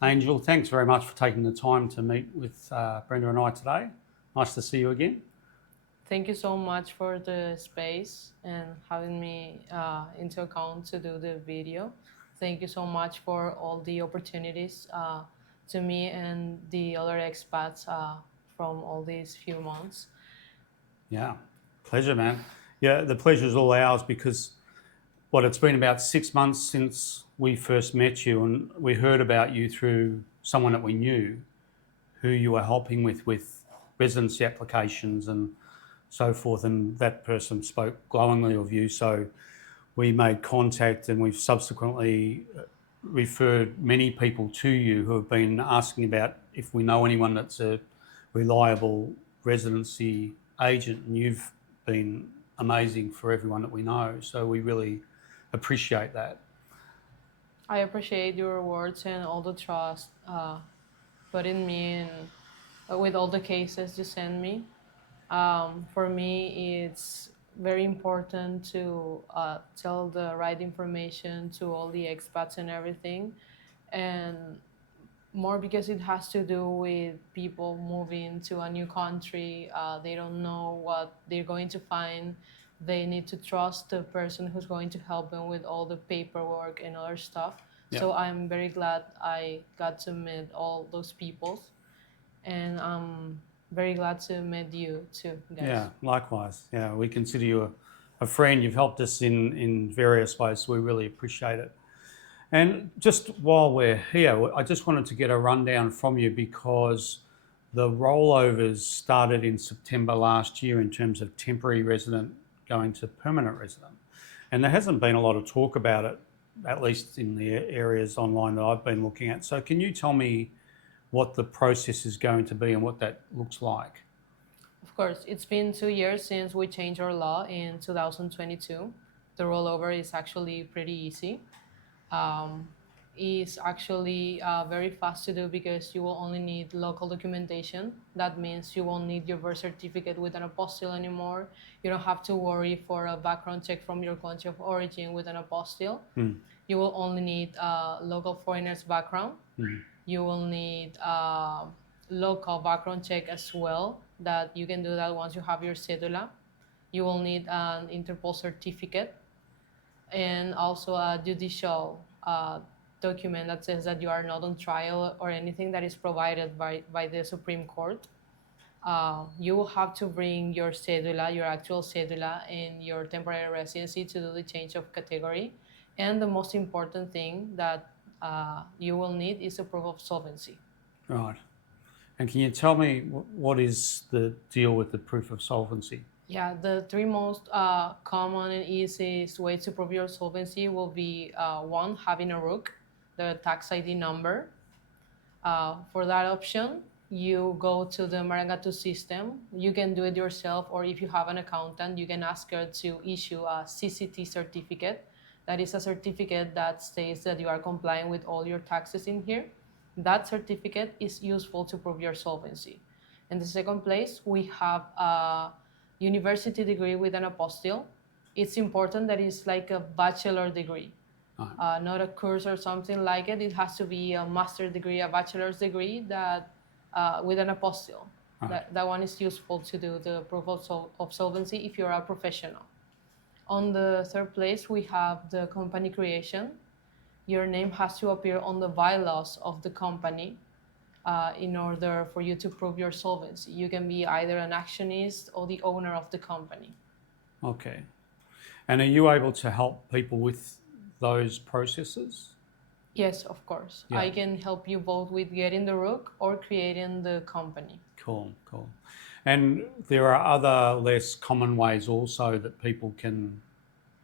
Angel, thanks very much for taking the time to meet with Brenda and I today. Nice to see you again. Thank you so much for the space and having me into account to do the video. Thank you so much for all the opportunities to me and the other expats from all these few months. Yeah, pleasure, man. Yeah, the pleasure's all ours because it's been about 6 months since we first met you, and we heard about you through someone that we knew who you were helping with residency applications and so forth, and that person spoke glowingly of you. So we made contact, and we've subsequently referred many people to you who have been asking about if we know anyone that's a reliable residency agent, and you've been amazing for everyone that we know. So we really appreciate that. I appreciate your words and all the trust put in me and with all the cases you send me. For me, it's very important to tell the right information to all the expats and everything. And more because it has to do with people moving to a new country. They don't know what they're going to find. They need to trust the person who's going to help them with all the paperwork and other stuff. Yep. So I'm very glad I got to meet all those people. And I'm very glad to meet you too, guys. Yeah, likewise. Yeah, we consider you a friend. You've helped us in various ways, so we really appreciate it. And just while we're here, I just wanted to get a rundown from you because the rollovers started in September last year in terms of temporary resident going to permanent resident. And there hasn't been a lot of talk about it, at least in the areas online that I've been looking at. So can you tell me what the process is going to be and what that looks like? Of course, it's been 2 years since we changed our law in 2022. The rollover is actually pretty easy. Is actually very fast to do because you will only need local documentation. That means you won't need your birth certificate with an apostille anymore. You don't have to worry for a background check from your country of origin with an apostille. You will only need a local foreigner's background. You will need a local background check as well, that you can do that once you have your cedula. You will need an Interpol certificate and also a judicial document that says that you are not on trial or anything that is provided by the Supreme Court. You will have to bring your cedula, your actual cedula, and your temporary residency to do the change of category. And the most important thing that you will need is a proof of solvency. Right. And can you tell me what is the deal with the proof of solvency? Yeah, the three most common and easiest ways to prove your solvency will be one, having a RUC, the tax ID number. For that option, you go to the Marangatu system. You can do it yourself, or if you have an accountant, you can ask her to issue a CCT certificate. That is a certificate that states that you are complying with all your taxes in here. That certificate is useful to prove your solvency. In the second place, we have a university degree with an apostille. It's important that it's like a bachelor degree, not a course or something like it. It has to be a master's degree, a bachelor's degree that with an apostille. That one is useful to do the proof of solvency if you're a professional. On the third place, we have the company creation. Your name has to appear on the bylaws of the company in order for you to prove your solvency. You can be either an actionist or the owner of the company. Okay. And are you able to help people with those processes? Yes, of course. Yeah. I can help you both with getting the RUC or creating the company. Cool. And there are other less common ways also that people can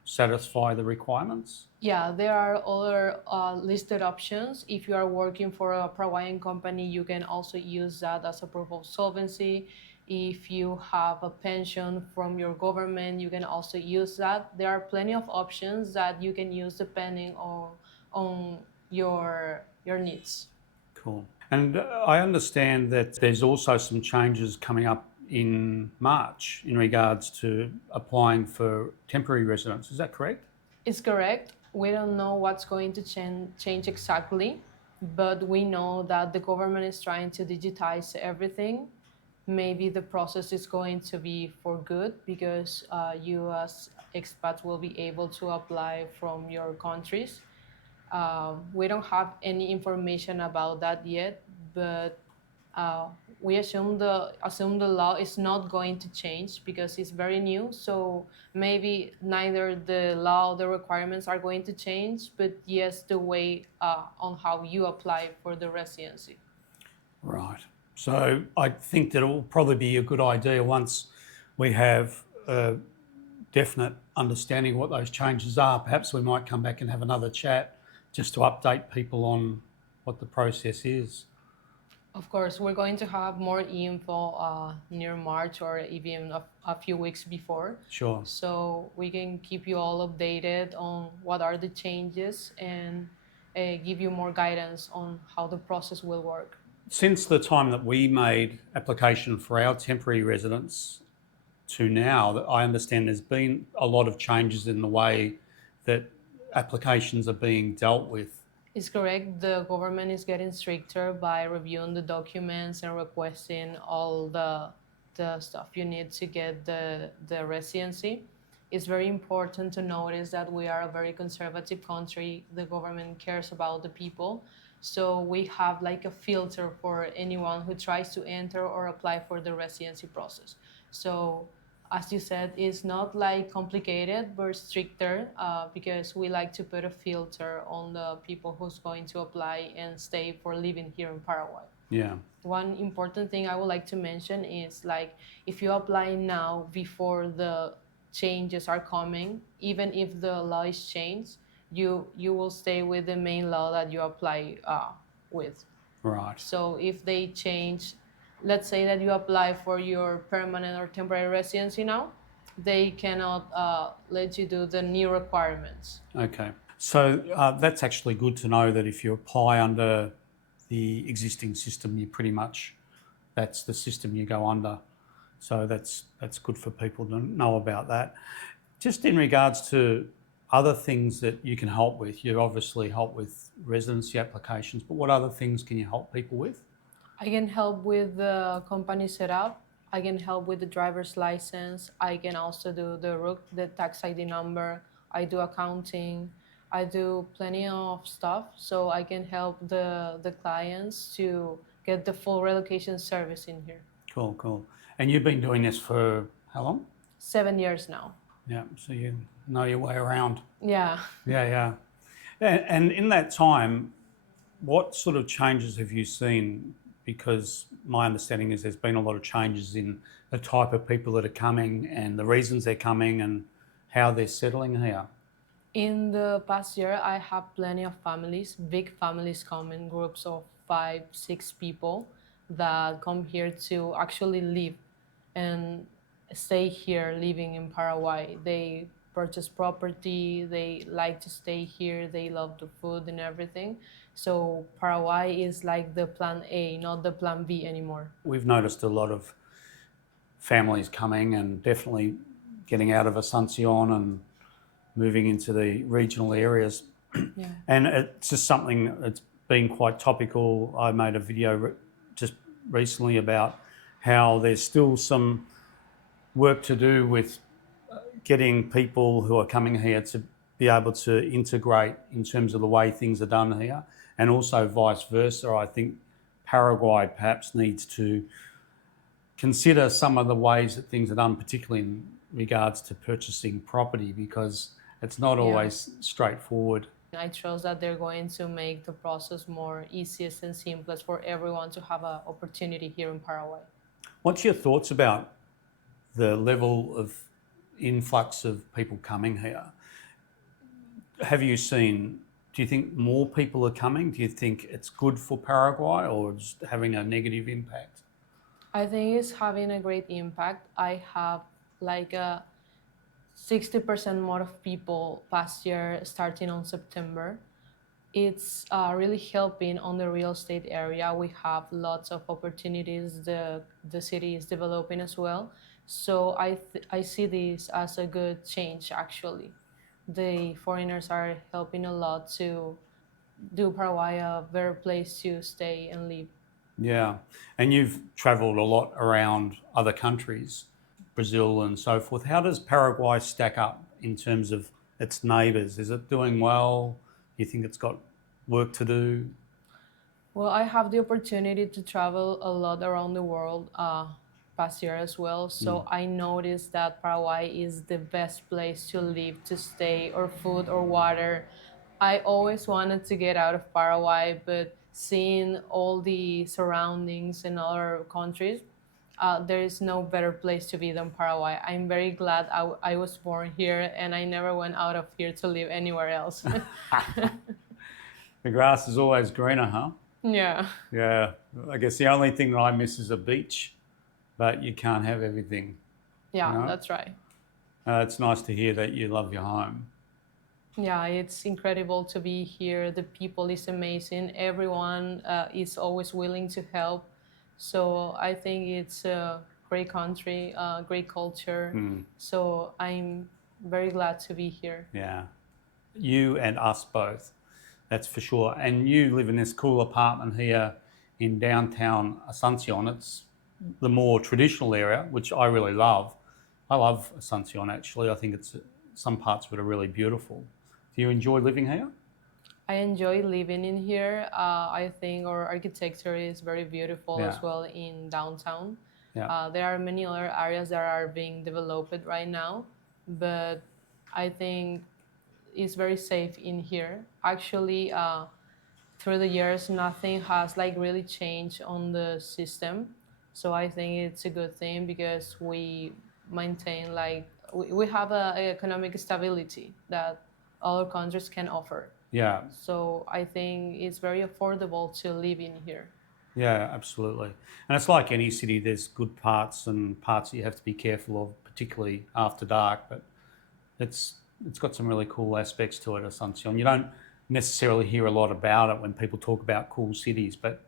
satisfy the requirements? Yeah, there are other listed options. If you are working for a Paraguayan company, you can also use that as a proof of solvency. If you have a pension from your government, you can also use that. There are plenty of options that you can use depending on your needs. Cool. And I understand that there's also some changes coming up in March in regards to applying for temporary residence. Is that correct? It's correct. We don't know what's going to change exactly, but we know that the government is trying to digitize everything. Maybe the process is going to be for good because you as expats will be able to apply from your countries. We don't have any information about that yet, but uh, we assume the law is not going to change because it's very new. So maybe neither the law or the requirements are going to change, but yes, the way on how you apply for the residency. Right. So I think that it will probably be a good idea once we have a definite understanding of what those changes are. Perhaps we might come back and have another chat just to update people on what the process is. Of course, we're going to have more info near March or even a few weeks before. Sure. So we can keep you all updated on what are the changes and give you more guidance on how the process will work. Since the time that we made application for our temporary residence to now, that I understand there's been a lot of changes in the way that applications are being dealt with. It's correct. The government is getting stricter by reviewing the documents and requesting all the stuff you need to get the residency. It's very important to notice that we are a very conservative country. The government cares about the people. So we have like a filter for anyone who tries to enter or apply for the residency process. So as you said, it's not like complicated but stricter because we like to put a filter on the people who's going to apply and stay for living here in Paraguay. Yeah. One important thing I would like to mention is like if you apply now before the changes are coming, even if the law is changed, you will stay with the main law that you apply with. Right. So if they change, let's say that you apply for your permanent or temporary residency now, they cannot let you do the new requirements. Okay. So that's actually good to know that if you apply under the existing system, you pretty much, that's the system you go under. So that's good for people to know about that. Just in regards to other things that you can help with, you obviously help with residency applications, but what other things can you help people with? I can help with the company setup. I can help with the driver's license. I can also do the RUC, the tax ID number. I do accounting. I do plenty of stuff. So I can help the clients to get the full relocation service in here. Cool, cool. And you've been doing this for how long? 7 years now. Yeah, so you know your way around. Yeah. Yeah. And in that time, what sort of changes have you seen? Because my understanding is there's been a lot of changes in the type of people that are coming and the reasons they're coming and how they're settling here. In the past year, I have plenty of families, big families come in groups of 5, 6 people that come here to actually live and stay here living in Paraguay. They purchase property, they like to stay here, they love the food and everything. So Paraguay is like the plan A, not the plan B anymore. We've noticed a lot of families coming and definitely getting out of Asuncion and moving into the regional areas. Yeah. And it's just something that's been quite topical. I made a video just recently about how there's still some work to do with getting people who are coming here to be able to integrate in terms of the way things are done here, and also vice versa. I think Paraguay perhaps needs to consider some of the ways that things are done, particularly in regards to purchasing property, because it's not always straightforward. I trust that they're going to make the process more easiest and simplest for everyone to have an opportunity here in Paraguay. What's your thoughts about the level of influx of people coming here? Have you seen, do you think more people are coming? Do you think it's good for Paraguay or just having a negative impact? I think it's having a great impact. I have like a 60% more of people past year starting on September. It's really helping on the real estate area. We have lots of opportunities. The city is developing as well. So I see this as a good change actually. The foreigners are helping a lot to do Paraguay a better place to stay and live. Yeah. And you've travelled a lot around other countries, Brazil and so forth. How does Paraguay stack up in terms of its neighbours? Is it doing well? You think it's got work to do? Well, I have the opportunity to travel a lot around the world past year as well. So I noticed that Paraguay is the best place to live, to stay, or food or water. I always wanted to get out of Paraguay, but seeing all the surroundings in other countries, there is no better place to be than Paraguay. I'm very glad I was born here and I never went out of here to live anywhere else. The grass is always greener, huh? Yeah. Yeah. I guess the only thing that I miss is a beach, but you can't have everything. Yeah, No? that's right. It's nice to hear that you love your home. Yeah, it's incredible to be here. The people is amazing. Everyone is always willing to help. So I think it's a great country, great culture. So I'm very glad to be here. Yeah. You and us both, that's for sure. And you live in this cool apartment here in downtown Asuncion. It's the more traditional area, which I really love. I love Asuncion actually. I think it's some parts of it are really beautiful. Do you enjoy living here? I enjoy living in here. I think our architecture is very beautiful Yeah. as well in downtown. Yeah. There are many other areas that are being developed right now, but I think it's very safe in here. Actually, through the years, nothing has like really changed on the system. So I think it's a good thing because we maintain like we have a economic stability that other countries can offer. Yeah. So I think it's very affordable to live in here. Yeah, absolutely. And it's like any city, there's good parts and parts that you have to be careful of, particularly after dark, but it's got some really cool aspects to it, Asuncion. You don't necessarily hear a lot about it when people talk about cool cities, but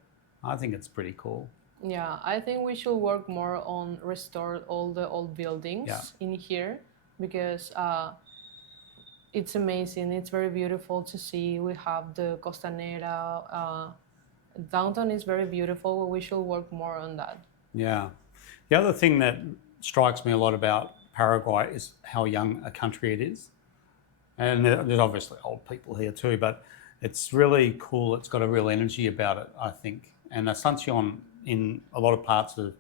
I think it's pretty cool. Yeah, I think we should work more on restore all the old buildings Yeah. in here because it's amazing. It's very beautiful to see. We have the Costanera. Downtown is very beautiful, but we should work more on that. Yeah. The other thing that strikes me a lot about Paraguay is how young a country it is. And there's obviously old people here too, but it's really cool. It's got a real energy about it, I think. And Asuncion in a lot of parts of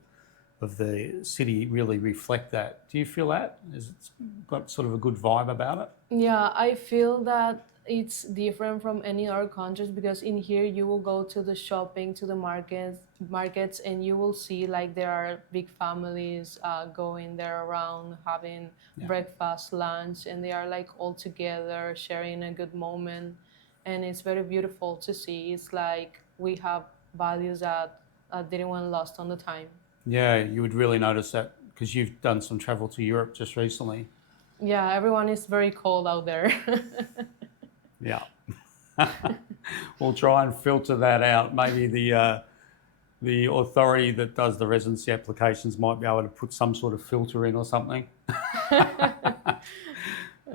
the city really reflect that. Do you feel that? It's got sort of a good vibe about it? Yeah, I feel that it's different from any other countries because in here you will go to the shopping, to the markets, and you will see like there are big families going there around having breakfast, lunch, and they are like all together sharing a good moment, and it's very beautiful to see. It's like we have values that didn't want lost on the time. Yeah, you would really notice that because you've done some travel to Europe just recently. Yeah, everyone is very cold out there. Yeah. We'll try and filter that out. Maybe the authority that does the residency applications might be able to put some sort of filter in or something. But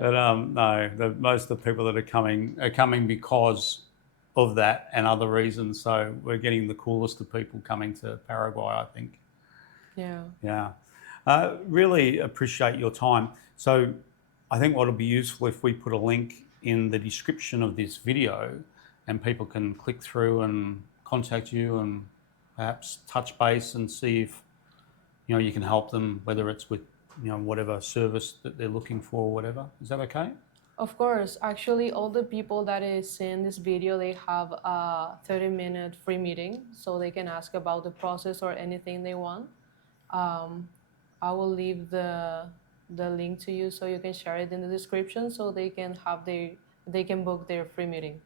no, most of the people that are coming because of that and other reasons. So we're getting the coolest of people coming to Paraguay, I think. Yeah. Yeah. Really appreciate your time. So I think what will be useful if we put a link in the description of this video and people can click through and contact you and perhaps touch base and see if you can help them, whether it's with whatever service that they're looking for or whatever. Is that okay? Of course. Actually, all the people that is seeing this video, they have a 30-minute free meeting, so they can ask about the process or anything they want. I will leave the link to you so you can share it in the description so they can book their free meeting.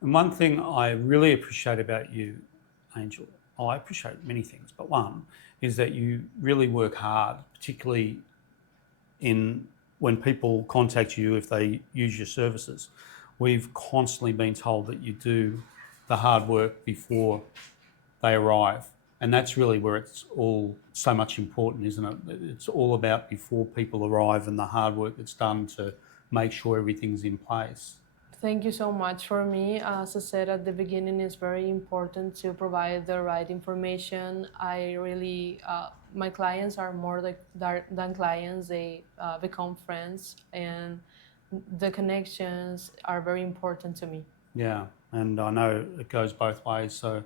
And one thing I really appreciate about you, Angel, I appreciate many things, but one is that you really work hard, particularly when people contact you if they use your services. We've constantly been told that you do the hard work before they arrive. And that's really where it's all so much important, isn't it? It's all about before people arrive and the hard work that's done to make sure everything's in place. Thank you so much. For me, as I said at the beginning, it's very important to provide the right information. I really, my clients are more than clients. They become friends, and the connections are very important to me. Yeah, and I know it goes both ways. So,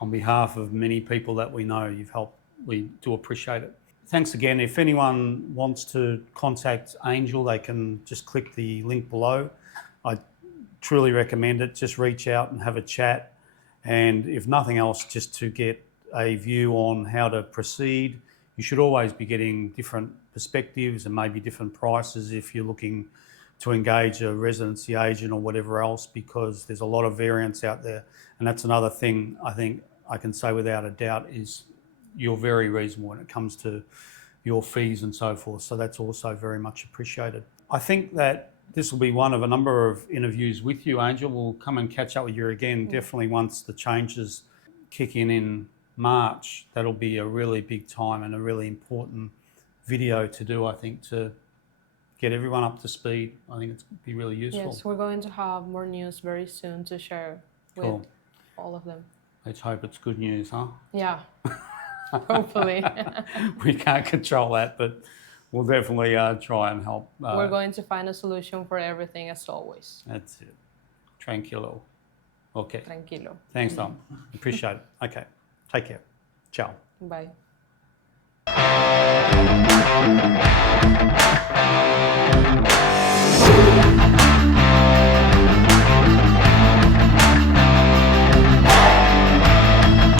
on behalf of many people that we know, you've helped. We do appreciate it. Thanks again. If anyone wants to contact Angel, they can just click the link below. I truly recommend it. Just reach out and have a chat. And if nothing else, just to get a view on how to proceed. You should always be getting different perspectives and maybe different prices if you're looking to engage a residency agent or whatever else, because there's a lot of variance out there. And that's another thing I think I can say without a doubt is you're very reasonable when it comes to your fees and so forth. So that's also very much appreciated. I think that this will be one of a number of interviews with you, Angel. We'll come and catch up with you again, definitely once the changes kick in March. That'll be a really big time and a really important video to do, I think, to get everyone up to speed. I think it's be really useful. Yes, we're going to have more news very soon to share Cool. with all of them. Let's hope it's good news, huh? Yeah, hopefully. We can't control that, but we'll definitely try and help. We're going to find a solution for everything as always. That's it. Tranquilo. Okay. Tranquilo. Thanks, Tom. Appreciate it. Okay. Take care. Ciao. Bye.